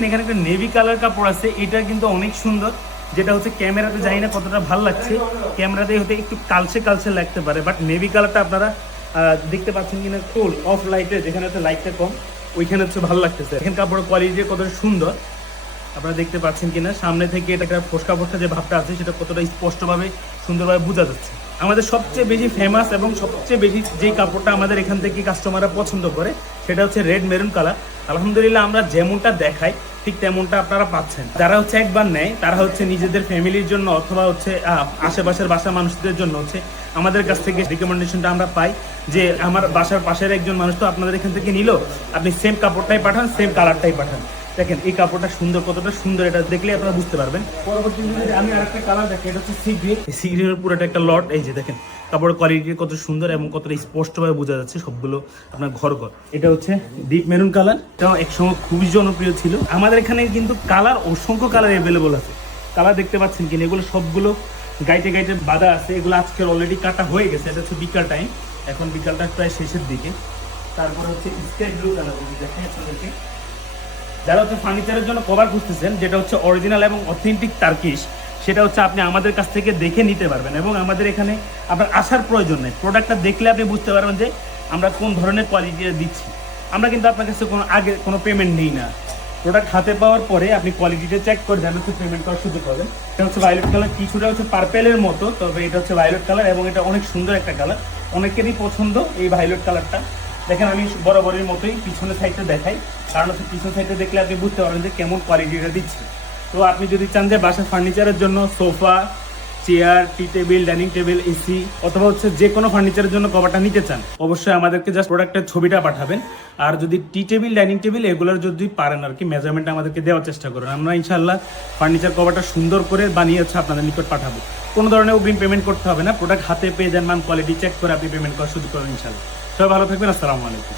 দেখেন এখানে একটা নেভি কালার কাপড় আছে, এটা কিন্তু অনেক সুন্দর, যেটা হচ্ছে ক্যামেরাতে জানি না কতটা ভালো লাগছে, ক্যামেরাতে হতে একটু কালচে কালচে লাগতে পারে, বাট নেভি কালারটা আপনারা দেখতে পাচ্ছেন কিনা ফুল অফ লাইটে, যেখানে হচ্ছে লাইটটা কম ওইখানে হচ্ছে ভালো লাগতেছে। এখানে কাপড়ের কোয়ালিটি কতটা সুন্দর আপনারা দেখতে পাচ্ছেন কিনা, সামনে থেকে এটা একটা ফোসকা ফোসকা যে ভাবটা আছে সেটা কতটা স্পষ্টভাবে সুন্দরভাবে বোঝা যাচ্ছে। আমাদের সবচেয়ে বেশি ফেমাস এবং সবচেয়ে বেশি যেই কাপড়টা আমাদের এখান থেকে কাস্টমাররা পছন্দ করে সেটা হচ্ছে রেড মেরুন কালার। আলহামদুলিল্লাহ আমরা যেমনটা দেখাই ঠিক তেমনটা আপনারা পাচ্ছেন। যারা হচ্ছে একবার নেয় তারা হচ্ছে নিজেদের ফ্যামিলির জন্য অথবা হচ্ছে আশেপাশের বাসার মানুষদের জন্য হচ্ছে আমাদের কাছ থেকে রিকমেন্ডেশনটা আমরা পাই যে আমার বাসার পাশের একজন মানুষ তো আপনাদের এখান থেকে নিল, আপনি সেম কাপড়টাই পাঠান, সেম কালারটাই পাঠান। দেখেন এই কাপড়টা সুন্দর, কতটা সুন্দর, এটা দেখলে আপনারা বুঝতে পারবেন। পরবর্তী আমি আরেকটা কালার দেখি, এটা হচ্ছে সি গ্রিন। সি গ্রিনের পুরোটা একটা লট, এই যে দেখেন কাপড়ের কোয়ালিটি কত সুন্দর এবং কতটা স্পষ্টভাবে বোঝা যাচ্ছে সবগুলো আপনার ঘর। এটা হচ্ছে ডিপ মেরুন কালার, এটাও একসময় খুবই জনপ্রিয় ছিল। আমাদের এখানে কিন্তু কালার অসংখ্য কালার অ্যাভেলেবল আছে। কালার দেখতে পাচ্ছেন কিনা, এগুলো সবগুলো গাইটে গাইটে বাঁধা আছে, এগুলো আজকের অলরেডি কাটা হয়ে গেছে। এটা হচ্ছে বিকাল টাইম, এখন বিকালটা প্রায় শেষের দিকে। তারপরে হচ্ছে স্কাই ব্লু কালার, দেখেন আপনাদেরকে যারা হচ্ছে ফার্নিচারের জন্য কভার খুঁজতেছেন, যেটা হচ্ছে অরিজিনাল এবং অথেন্টিক টার্কিশ, সেটা হচ্ছে আপনি আমাদের কাছ থেকে দেখে নিতে পারবেন এবং আমাদের এখানে আপনার আসার প্রয়োজন নেই। প্রোডাক্টটা দেখলে আপনি বুঝতে পারবেন যে আমরা কোন ধরনের কোয়ালিটি দিচ্ছি। আমরা কিন্তু আপনার কাছে আগে কোনো পেমেন্ট নিই না, প্রোডাক্ট হাতে পাওয়ার পরে আপনি কোয়ালিটিটা চেক করে দেন হচ্ছে পেমেন্ট করার সুযোগ পাবেন। এটা হচ্ছে ভায়োলেট কালার, কিছুটা হচ্ছে পার্পেলের মতো, তবে এটা হচ্ছে ভায়োলেট কালার এবং এটা অনেক সুন্দর একটা কালার, অনেকেরই পছন্দ এই ভায়োলেট কালারটা। দেখেন আমি বরাবরের মতোই পিছনের সাইডটা দেখাই, কারণ হচ্ছে পিছনের সাইডটা দেখলে আপনি বুঝতে পারবেন যে কেমন কোয়ালিটিটা দিচ্ছে। তো আপনি যদি চান যে বাসার ফার্নিচারের জন্য সোফা, চেয়ার, টি টেবিল, ডাইনিং টেবিল, এসি অথবা হচ্ছে যে কোনো ফার্নিচারের জন্য কভারটা নিতে চান, অবশ্যই আমাদেরকে জাস্ট প্রোডাক্টের ছবিটা পাঠাবেন। আর যদি টি টেবিল, ডাইনিং টেবিল এগুলোর যদি পারেন আর কি মেজারমেন্টটা আমাদেরকে দেওয়ার চেষ্টা করেন, আমরা ইনশাআল্লাহ ফার্নিচার কভারটা সুন্দর করে বানিয়ে হচ্ছে আপনাদের নিকট পাঠাবো। কোনো ধরনের অগ্রিম পেমেন্ট করতে হবে না, প্রোডাক্ট হাতে পেয়ে যান, মান কোয়ালিটি চেক করে আপনি পেমেন্ট করার সুযোগ করবেন ইনশাআল্লাহ। সবাই ভালো থাকবেন, আসসালামু আলাইকুম।